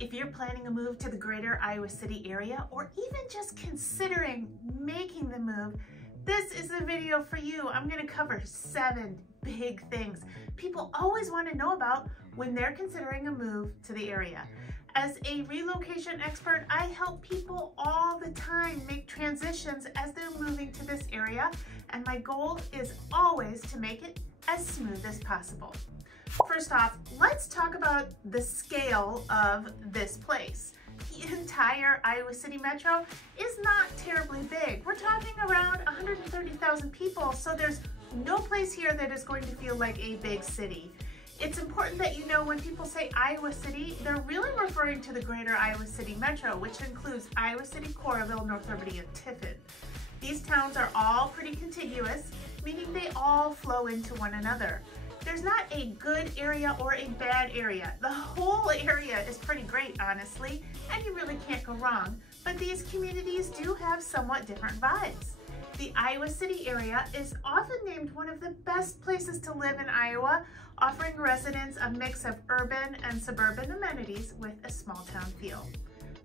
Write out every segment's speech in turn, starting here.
If you're planning a move to the greater Iowa City area, or even just considering making the move, this is the video for you. I'm going to cover 7 big things people always want to know about when they're considering a move to the area. As a relocation expert, I help people all the time make transitions as they're moving to this area, and my goal is always to make it as smooth as possible. First off, let's talk about the scale of this place. The entire Iowa City metro is not terribly big. We're talking around 130,000 people, so there's no place here that is going to feel like a big city. It's important that you know when people say Iowa City, they're really referring to the greater Iowa City metro, which includes Iowa City, Coralville, North Liberty, and Tiffin. These towns are all pretty contiguous, meaning they all flow into one another. There's not a good area or a bad area. The whole area is pretty great, honestly, and you really can't go wrong. But these communities do have somewhat different vibes. The Iowa City area is often named one of the best places to live in Iowa, offering residents a mix of urban and suburban amenities with a small town feel.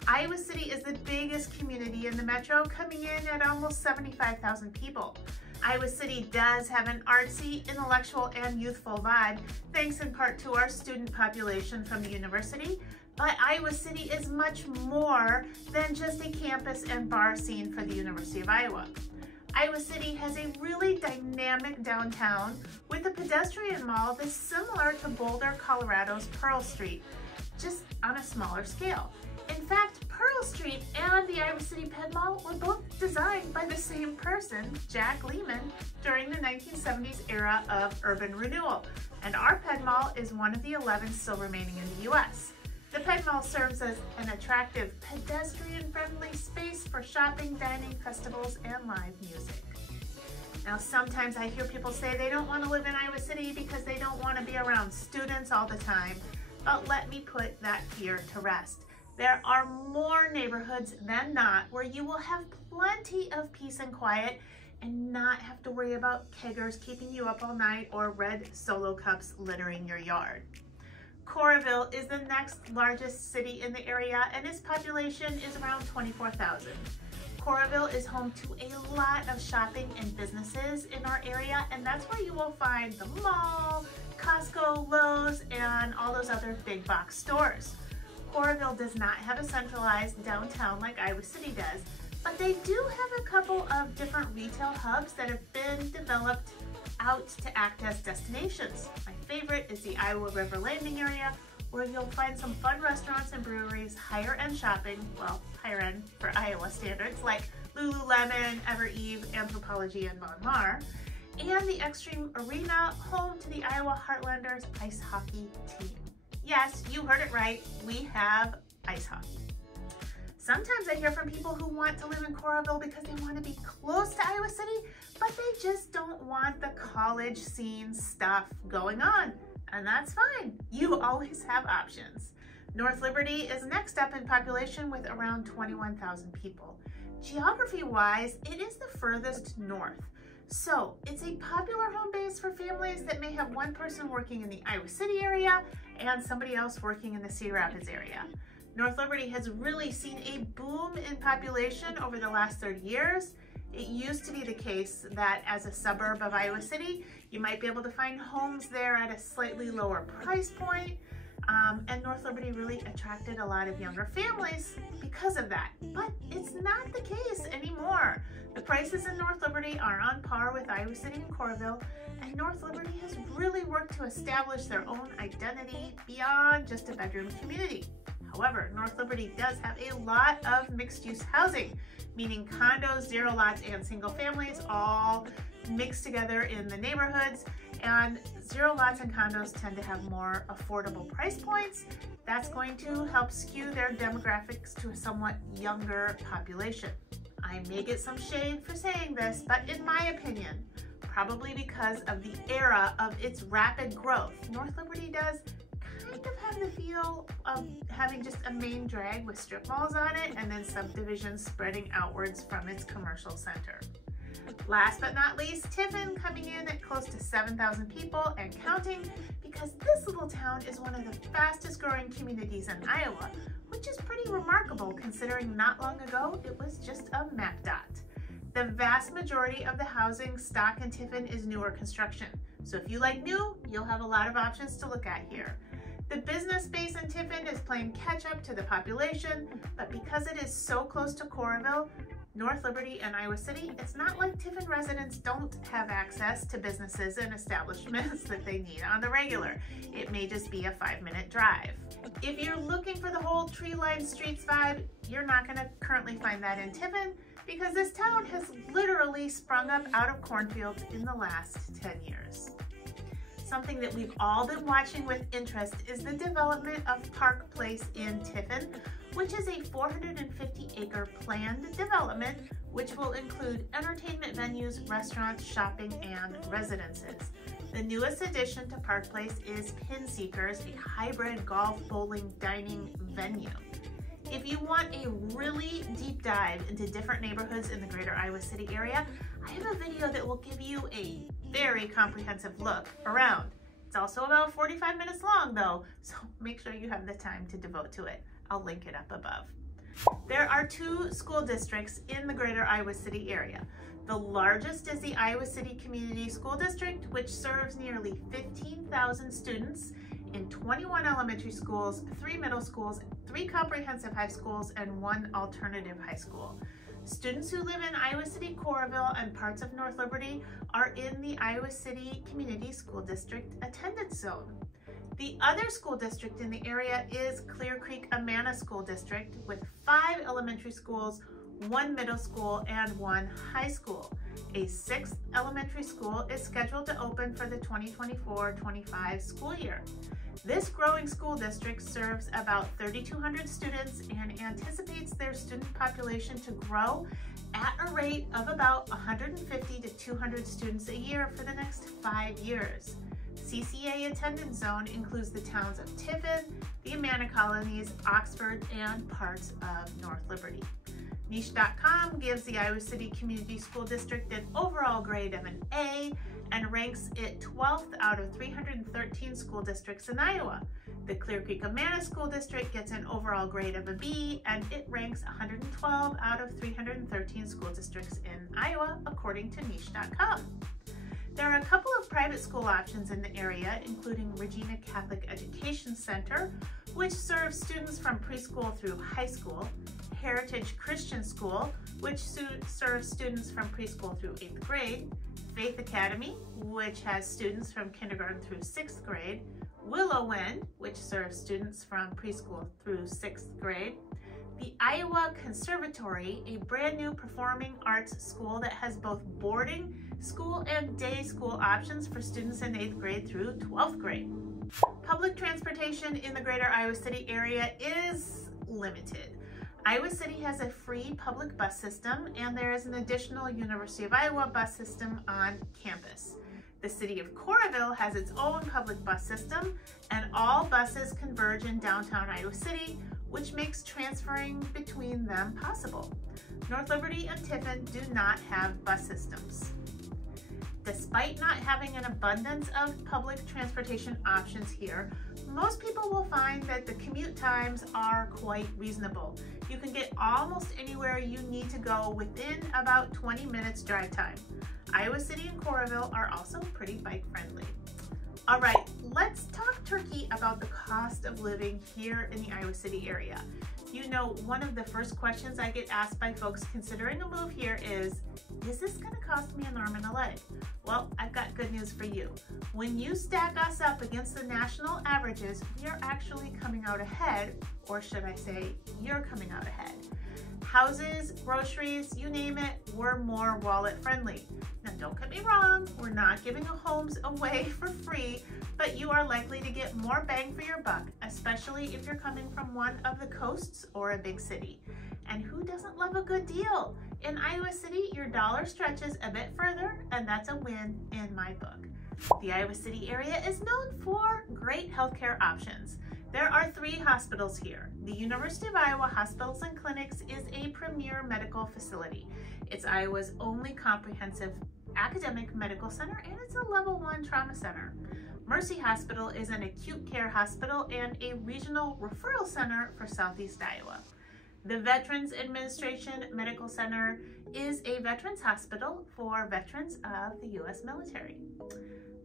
Iowa City is the biggest community in the metro, coming in at almost 75,000 people. Iowa City does have an artsy, intellectual, and youthful vibe, thanks in part to our student population from the university, but Iowa City is much more than just a campus and bar scene for the University of Iowa. Iowa City has a really dynamic downtown with a pedestrian mall that's similar to Boulder, Colorado's Pearl Street, just on a smaller scale. In fact, Pearl Street and the Iowa City Ped Mall were both designed by the same person, Jack Lehman, during the 1970s era of urban renewal, and our Ped Mall is one of the 11 still remaining in the US. The Ped Mall serves as an attractive, pedestrian-friendly space for shopping, dining, festivals, and live music. Now, sometimes I hear people say they don't want to live in Iowa City because they don't want to be around students all the time, but let me put that fear to rest. There are more neighborhoods than not where you will have plenty of peace and quiet and not have to worry about keggers keeping you up all night or red Solo cups littering your yard. Coralville is the next largest city in the area, and its population is around 24,000. Coralville is home to a lot of shopping and businesses in our area, and that's where you will find the mall, Costco, Lowe's, and all those other big box stores. Coralville does not have a centralized downtown like Iowa City does, but they do have a couple of different retail hubs that have been developed out to act as destinations. My favorite is the Iowa River Landing area, where you'll find some fun restaurants and breweries, higher end shopping, well, higher end for Iowa standards, like Lululemon, Ever Eve, Anthropologie, and Bon Mar, and the Extreme Arena, home to the Iowa Heartlanders ice hockey team. Yes, you heard it right, we have ice hockey. Sometimes I hear from people who want to live in Coralville because they want to be close to Iowa City, but they just don't want the college scene stuff going on. And that's fine. You always have options. North Liberty is next up in population with around 21,000 people. Geography-wise, it is the furthest north. So it's a popular home base for families that may have one person working in the Iowa City area and somebody else working in the Cedar Rapids area. North Liberty has really seen a boom in population over the last 30 years. It used to be the case that as a suburb of Iowa City, you might be able to find homes there at a slightly lower price point. And North Liberty really attracted a lot of younger families because of that. But it's not the case anymore. The prices in North Liberty are on par with Iowa City and Coralville, and North Liberty has really worked to establish their own identity beyond just a bedroom community. However, North Liberty does have a lot of mixed-use housing, meaning condos, zero lots, and single families all mixed together in the neighborhoods, and zero lots and condos tend to have more affordable price points. That's going to help skew their demographics to a somewhat younger population. I may get some shade for saying this, but in my opinion, probably because of the era of its rapid growth, North Liberty does kind of have the feel of having just a main drag with strip malls on it and then subdivisions spreading outwards from its commercial center. Last but not least, Tiffin coming in at close to 7,000 people and counting, because this little town is one of the fastest growing communities in Iowa, which is pretty remarkable considering not long ago it was just a map dot. The vast majority of the housing stock in Tiffin is newer construction. So if you like new, you'll have a lot of options to look at here. The business space in Tiffin is playing catch up to the population, but because it is so close to Coralville, North Liberty, and Iowa City, it's not like Tiffin residents don't have access to businesses and establishments that they need on the regular. It may just be a 5-minute drive. If you're looking for the whole tree-lined streets vibe, you're not going to currently find that in Tiffin, because this town has literally sprung up out of cornfields in the last 10 years. Something that we've all been watching with interest is the development of Park Place in Tiffin, which is a 450-acre planned development which will include entertainment venues, restaurants, shopping, and residences. The newest addition to Park Place is Pin Seekers, a hybrid golf, bowling, dining venue. If you want a really deep dive into different neighborhoods in the greater Iowa City area, I have a video that will give you a very comprehensive look around. It's also about 45 minutes long though, so make sure you have the time to devote to it. I'll link it up above. There are 2 school districts in the greater Iowa City area. The largest is the Iowa City Community School District, which serves nearly 15,000 students in 21 elementary schools, 3 middle schools, 3 comprehensive high schools, and 1 alternative high school. Students who live in Iowa City, Coralville, and parts of North Liberty are in the Iowa City Community School District attendance zone. The other school district in the area is Clear Creek Amana School District with 5 elementary schools, 1 middle school, and 1 high school. A 6th elementary school is scheduled to open for the 2024-25 school year. This growing school district serves about 3,200 students and anticipates their student population to grow at a rate of about 150 to 200 students a year for the next 5 years. CCA attendance zone includes the towns of Tiffin, the Amana colonies, Oxford, and parts of North Liberty. Niche.com gives the Iowa City Community School District an overall grade of an A and ranks it 12th out of 313 school districts in Iowa. The Clear Creek Amana School District gets an overall grade of a B, and it ranks 112 out of 313 school districts in Iowa, according to Niche.com. There are a couple of private school options in the area, including Regina Catholic Education Center, which serves students from preschool through high school, Heritage Christian School, which serves students from preschool through 8th grade, Faith Academy, which has students from kindergarten through 6th grade, Willow Wind, which serves students from preschool through 6th grade, the Iowa Conservatory, a brand new performing arts school that has both boarding school and day school options for students in 8th grade through 12th grade. Public transportation in the greater Iowa City area is limited. Iowa City has a free public bus system, and there is an additional University of Iowa bus system on campus. The city of Coralville has its own public bus system, and all buses converge in downtown Iowa City, which makes transferring between them possible. North Liberty and Tiffin do not have bus systems. Despite not having an abundance of public transportation options here, most people will find that the commute times are quite reasonable. You can get almost anywhere you need to go within about 20 minutes drive time. Iowa City and Coralville are also pretty bike friendly. All right, let's talk turkey about the cost of living here in the Iowa City area. You know, one of the first questions I get asked by folks considering a move here is this gonna cost me an arm and a leg? Well, I've got good news for you. When you stack us up against the national averages, we are actually coming out ahead, or should I say, you're coming out ahead. Houses, groceries, you name it, we're more wallet friendly. Now don't get me wrong, we're not giving homes away for free, but you are likely to get more bang for your buck, especially if you're coming from one of the coasts or a big city. And who doesn't love a good deal? In Iowa City, your dollar stretches a bit further, and that's a win in my book. The Iowa City area is known for great healthcare options. There are 3 hospitals here. The University of Iowa Hospitals and Clinics is a premier medical facility. It's Iowa's only comprehensive academic medical center, and it's a level 1 trauma center. Mercy Hospital is an acute care hospital and a regional referral center for Southeast Iowa. The Veterans Administration Medical Center is a veterans hospital for veterans of the U.S. military.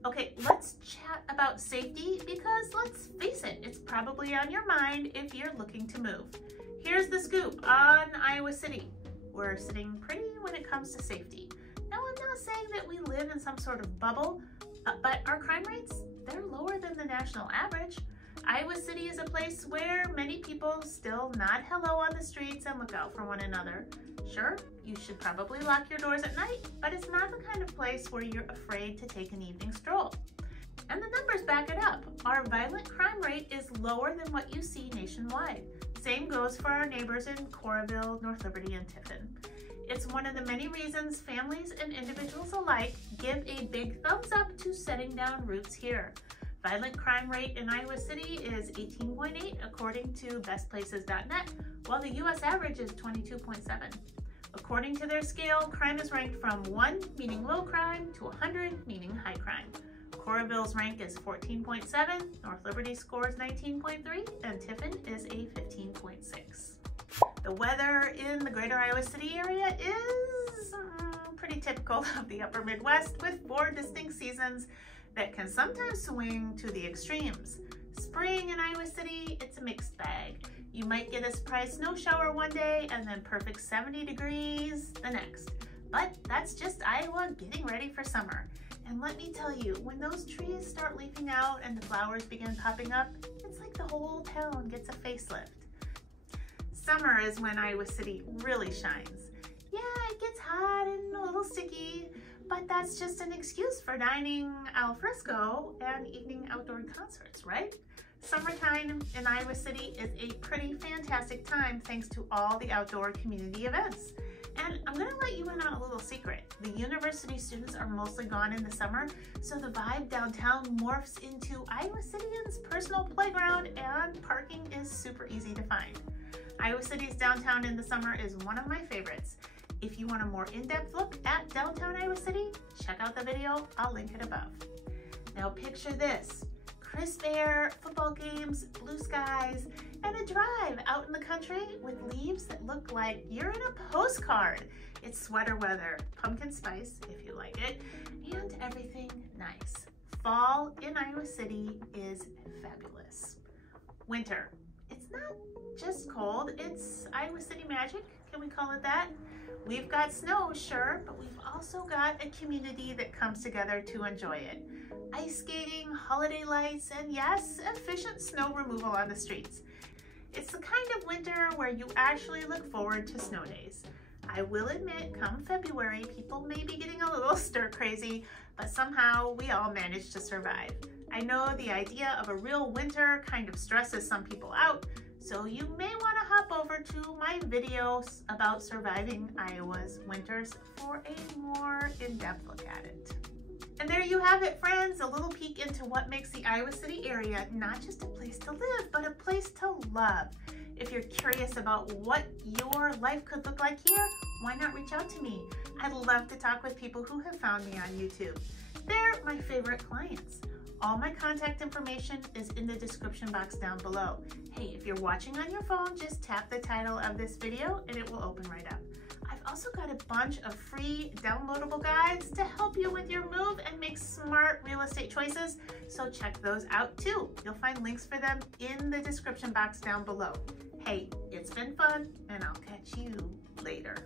Okay, let's chat about safety because let's face it, it's probably on your mind if you're looking to move. Here's the scoop on Iowa City. We're sitting pretty when it comes to safety. Now, I'm not saying that we live in some sort of bubble, but our crime rates, they're lower than the national average. Iowa City is a place where many people still nod hello on the streets and look out for one another. Sure, you should probably lock your doors at night, but it's not the kind of place where you're afraid to take an evening stroll. And the numbers back it up. Our violent crime rate is lower than what you see nationwide. Same goes for our neighbors in Coralville, North Liberty and Tiffin. It's one of the many reasons families and individuals alike give a big thumbs up to setting down roots here. Violent crime rate in Iowa City is 18.8 according to bestplaces.net, while the U.S. average is 22.7. According to their scale, crime is ranked from 1, meaning low crime, to 100, meaning high crime. Coralville's rank is 14.7, North Liberty scores 19.3, and Tiffin is a 15.6. The weather in the greater Iowa City area is pretty typical of the upper Midwest, with 4 distinct seasons that can sometimes swing to the extremes. Spring in Iowa City, it's a mixed bag. You might get a surprise snow shower one day and then perfect 70 degrees the next. But that's just Iowa getting ready for summer. And let me tell you, when those trees start leafing out and the flowers begin popping up, it's like the whole town gets a facelift. Summer is when Iowa City really shines. Yeah, it gets hot and a little sticky, but that's just an excuse for dining al fresco and evening outdoor concerts, right? Summertime in Iowa City is a pretty fantastic time thanks to all the outdoor community events. And I'm gonna let you in on a little secret. The university students are mostly gone in the summer, so the vibe downtown morphs into Iowa Cityans' personal playground, and parking is super easy to find. Iowa City's downtown in the summer is one of my favorites. If you want a more in-depth look at downtown Iowa City, check out the video, I'll link it above. Now picture this, crisp air, football games, blue skies, and a drive out in the country with leaves that look like you're in a postcard. It's sweater weather, pumpkin spice if you like it, and everything nice. Fall in Iowa City is fabulous. Winter, it's not just cold, it's Iowa City magic, can we call it that? We've got snow, sure, but we've also got a community that comes together to enjoy it. Ice skating, holiday lights, and yes, efficient snow removal on the streets. It's the kind of winter where you actually look forward to snow days. I will admit, come February, people may be getting a little stir crazy, but somehow we all manage to survive. I know the idea of a real winter kind of stresses some people out, so you may want to hop over to my videos about surviving Iowa's winters for a more in-depth look at it. And there you have it, friends, a little peek into what makes the Iowa City area not just a place to live, but a place to love. If you're curious about what your life could look like here, why not reach out to me? I'd love to talk with people who have found me on YouTube. They're my favorite clients. All my contact information is in the description box down below. Hey, if you're watching on your phone, just tap the title of this video and it will open right up. I've also got a bunch of free downloadable guides to help you with your move and make smart real estate choices, so check those out too. You'll find links for them in the description box down below. Hey, it's been fun, and I'll catch you later.